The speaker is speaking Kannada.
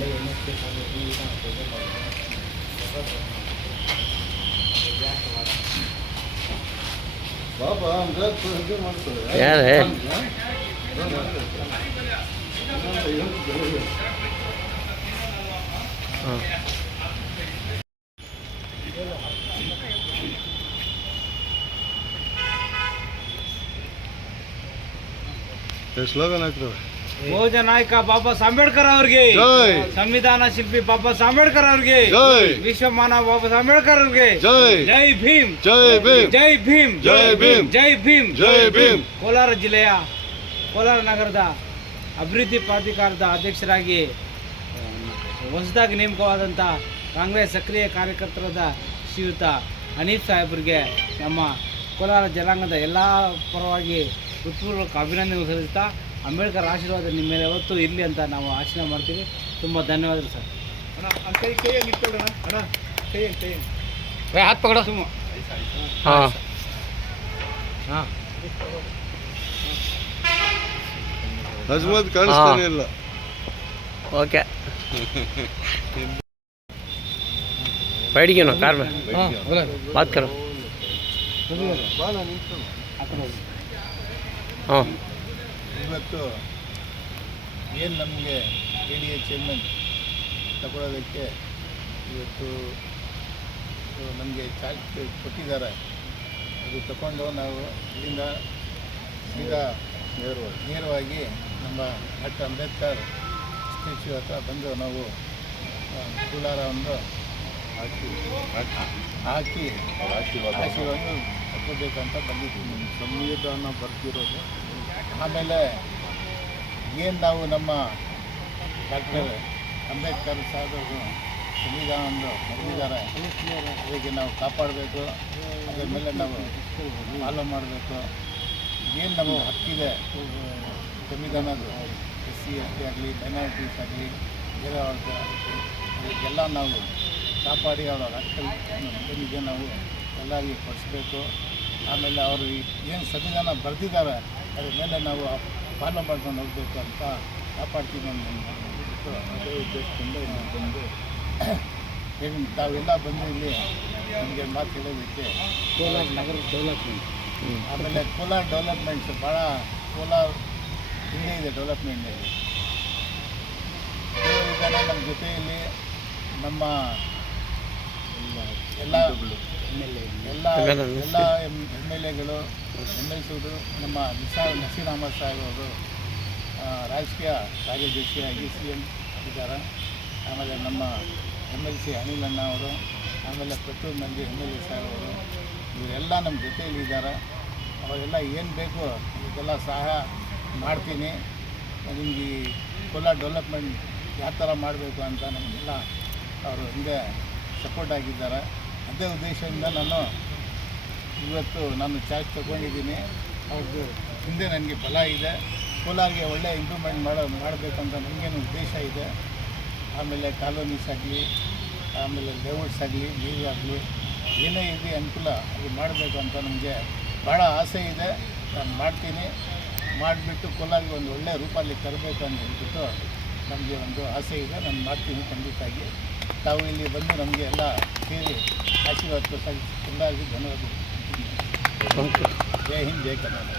ಒಳ್ಳೆ ಹೆಣ್ಣು ಹಾಗಾಗಿ ಈಗ ಬಾಬಾ ಯಾರೇ ಹಾಂ ಸ್ಲೋಗನ್ ಆಗ್ತದೆ ಬಹುಜನ ನಾಯಕ ಬಾಬಾ ಸಾಂಬೇಡ್ಕರ್ ಅವ್ರಿಗೆ. ಸಂವಿಧಾನ ಶಿಲ್ಪಿ ಬಾಬಾ ಸಾಂಬೇಡ್ಕರ್ ಅವ್ರಿಗೆ. ವಿಶ್ವ ಮಾನವ ಬಾಬಾ ಸಾಂಬೇಡ್ಕರ್ ಅಂಬೇಡ್ಕರ್ ಅವ್ರಿಗೆ. ಜೈ. ಜೈ ಭೀಮ್. ಜೈ ಭೀಮ್. ಜೈ ಭೀಮ್. ಜೈ ಭೀಮ್. ಜೈ ಭೀಮ್. ಜೈ ಭೀಮ್. ಕೋಲಾರ ಜಿಲ್ಲೆಯ ಕೋಲಾರ ನಗರದ ಅಭಿವೃದ್ಧಿ ಪ್ರಾಧಿಕಾರದ ಅಧ್ಯಕ್ಷರಾಗಿ ಹೊಸದಾಗಿ ನೇಮಕವಾದಂಥ ಕಾಂಗ್ರೆಸ್ ಸಕ್ರಿಯ ಕಾರ್ಯಕರ್ತರಾದ ಶ್ರೀಯುತ ಅನೀಫ್ ಸಾಹೇಬರಿಗೆ ನಮ್ಮ ಕೋಲಾರ ಜನಾಂಗದ ಎಲ್ಲ ಪರವಾಗಿ ಹೃತ್ಪೂರ್ವಕ ಅಭಿನಂದನೆ ಸಲ್ಲಿಸ್ತಾ ಅಂಬೇಡ್ಕರ್ ಆಶೀರ್ವಾದ ನಿಮ್ಮ ಮೇಲೆ ಯಾವತ್ತೂ ಇರಲಿ ಅಂತ ನಾವು ಆಶೀರ್ವಾದ ಮಾಡ್ತೀವಿ ತುಂಬ ಧನ್ಯವಾದಗಳು ಸರ್ ಕೈ ಕೈಯಲ್ಲಿ ಇಟ್ಕೊಳ್ಳೋಣ ಅಣ್ಣ ಕೈಯಲ್ಲಿ ಕೈಯಲ್ಲಿ ಹಾತ್ ಪಕಡ ಸುಮ್ಮ ಹಾಂ ಹಾಂ ಹಜ್ಮತ್ ಕಾಣಿಸ್ತಾನೆ ಇಲ್ಲ ಓಕೆ बैठ गए ना कार में बात करो ಬಾಲ ನಿಂತ್ಕೊಳ್ಳು. हाँ ಇವತ್ತು ಏನು ನಮಗೆ ಎ ಡಿ ಎ ಚೇರ್ಮನ್ ತಗೊಳ್ಳೋದಕ್ಕೆ ಇವತ್ತು ನಮಗೆ ಚಾರ್ಜ್ ಕೊಟ್ಟಿದ್ದಾರೆ. ಅದು ತಗೊಂಡು ನಾವು ಇಲ್ಲಿಂದ ಸೀದಾ ನೇರವಾಗಿ ನೇರವಾಗಿ ನಮ್ಮ ಡಾಕ್ಟರ್ ಅಂಬೇಡ್ಕರ್ ಸ್ಟ್ಯಾಚ್ಯೂ ಹತ್ರ ಬಂದು ನಾವು ಕೂಲಾರವನ್ನು ಹಾಕಿ ಒಂದು ಹಾಕಿ ಹಾಕಿ ಒಂದು ತಗೋಬೇಕಂತ ಬಂದಿದ್ದೀವಿ. ಸಂವಿಧಾನ ಬರ್ತಿರೋದು ಆಮೇಲೆ ಏನು ನಾವು ನಮ್ಮ ಡಾಕ್ಟರ್ ಅಂಬೇಡ್ಕರ್ ಸಾಹೇಬರು ಸಂವಿಧಾನ ಬರೆದಿದ್ದಾರೆ ಅದಕ್ಕೆ ನಾವು ಕಾಪಾಡಬೇಕು. ಅದರ ಮೇಲೆ ನಾವು ಫಾಲೋ ಮಾಡಬೇಕು. ಏನು ನಮ್ಮ ಹಕ್ಕಿದೆ, ಸಂವಿಧಾನದ ಎಸ್ ಸಿ ಎಸ್ ಟಿ ಆಗಲಿ ಮೈನಾರಿಟೀಸ್ ಆಗಲಿ ಬೇರೆ ಅವ್ರದ್ದು ಅದಕ್ಕೆಲ್ಲ ನಾವು ಕಾಪಾಡಿ ಅವರ ಮಗನಿಗೆ ನಾವು ಎಲ್ಲರಿಗೆ ಕೊಡಿಸ್ಬೇಕು. ಆಮೇಲೆ ಅವರು ಏನು ಸಂವಿಧಾನ ಬರೆದಿದ್ದಾರೆ ಅದ್ರ ಮೇಲೆ ನಾವು ಫಾಲೋ ಮಾಡ್ಕೊಂಡು ಹೋಗಬೇಕು ಅಂತ ಕಾಪಾಡ್ತೀವಿ ಅನ್ನೋ ಬಿಟ್ಟು ಅದೇ ಉದ್ದೇಶದಿಂದ ಇಲ್ಲಿ ಬಂದು ಏನು ತಾವೆಲ್ಲ ಬಂದು ಇಲ್ಲಿ ನಮಗೆ ಮಾತು ಹೇಳೋದಕ್ಕೆ ಕೋಲಾರ ನಗರ ಡೆವಲಪ್ಮೆಂಟ್ ಆಮೇಲೆ ಕೋಲಾರ ಡೆವಲಪ್ಮೆಂಟ್ಸ್ ಭಾಳ ಕೋಲಾರ ಹಿಂದೆ ಇದೆ ಡೆವಲಪ್ಮೆಂಟಲ್ಲಿ ನಮ್ಮ ಜೊತೆಯಲ್ಲಿ ನಮ್ಮ ಎಲ್ಲ ಎಲ್ಲ ಎಲ್ಲ ಎಂ ಎಂ ಎಲ್ ಎಗಳು ಎಂ ಎಲ್ ಸಿಗಳು ನಮ್ಮ ನಿಸಾ ನಸೀರ್ ಅಹಮದ್ ಸಾಹೇಬ್ ಅವರು ರಾಜಕೀಯ ಕಾರ್ಯದರ್ಶಿಯಾಗಿ ಸಿ ಎಂ ಇದ್ದಾರೆ ಆಮೇಲೆ ನಮ್ಮ ಎಂ ಎಲ್ ಸಿ ಅನಿಲ್ ಅಣ್ಣ ಅವರು ಆಮೇಲೆ ಪ್ರತಿಯೊಂದು ಮಂದಿ ಎಂ ಎಲ್ ಎ ಸಾಹೇಬ್ ಅವರು ಇವರೆಲ್ಲ ನಮ್ಮ ಜೊತೆಯಲ್ಲಿ ಇದ್ದಾರೆ. ಅವರೆಲ್ಲ ಏನು ಬೇಕು ಇದೆಲ್ಲ ಸಹಾಯ ಮಾಡ್ತೀನಿ. ನಿಮಗೆ ಈ ಕೋಲಾರ ಡೆವಲಪ್ಮೆಂಟ್ ಯಾವ ಥರ ಮಾಡಬೇಕು ಅಂತ ನಮಗೆಲ್ಲ ಅವರು ಹಿಂದೆ ಸಪೋರ್ಟ್ ಆಗಿದ್ದಾರೆ. ಅದೇ ಉದ್ದೇಶದಿಂದ ನಾನು ಇವತ್ತು ನಾನು ಚಾರ್ಜ್ ತೊಗೊಂಡಿದ್ದೀನಿ. ಅವ್ರದ್ದು ಹಿಂದೆ ನನಗೆ ಬಲ ಇದೆ. ಕೋಲಾರಿಗೆ ಒಳ್ಳೆ ಇಂಪ್ರೂವ್ಮೆಂಟ್ ಮಾಡೋ, ಮಾಡಬೇಕಂತ ನನಗೇನು ಉದ್ದೇಶ ಇದೆ. ಆಮೇಲೆ ಕಾಲೋನೀಸ್ ಆಗಲಿ, ಆಮೇಲೆ ಲೇಔಟ್ಸ್ ಆಗಲಿ, ನೀರು ಆಗಲಿ, ಏನೇ ಇದೆ ಅನುಕೂಲ ಅದು ಮಾಡಬೇಕು ಅಂತ ನಮಗೆ ಭಾಳ ಆಸೆ ಇದೆ. ನಾನು ಮಾಡ್ತೀನಿ. ಮಾಡಿಬಿಟ್ಟು ಕೋಲಾರಿಗೆ ಒಂದು ಒಳ್ಳೆಯ ರೂಪಲ್ಲಿ ತರಬೇಕು ಅಂತ ಹೇಳ್ಬಿಟ್ಟು ನಮಗೆ ಒಂದು ಆಸೆ ಇದೆ. ನಾನು ಮಾಡ್ತೀನಿ ಖಂಡಿತಾಗಿ ತಾವು ಇಲ್ಲಿ ಬಂದು ನಮಗೆ ಎಲ್ಲ ಸೇರಿ ಆಶೀರ್ವಾದ ತುಂಬ ಧನ್ಯವಾದ ಜೈ ಹಿಂದ್ ಜೈ ಕರ್ನಾಟಕ.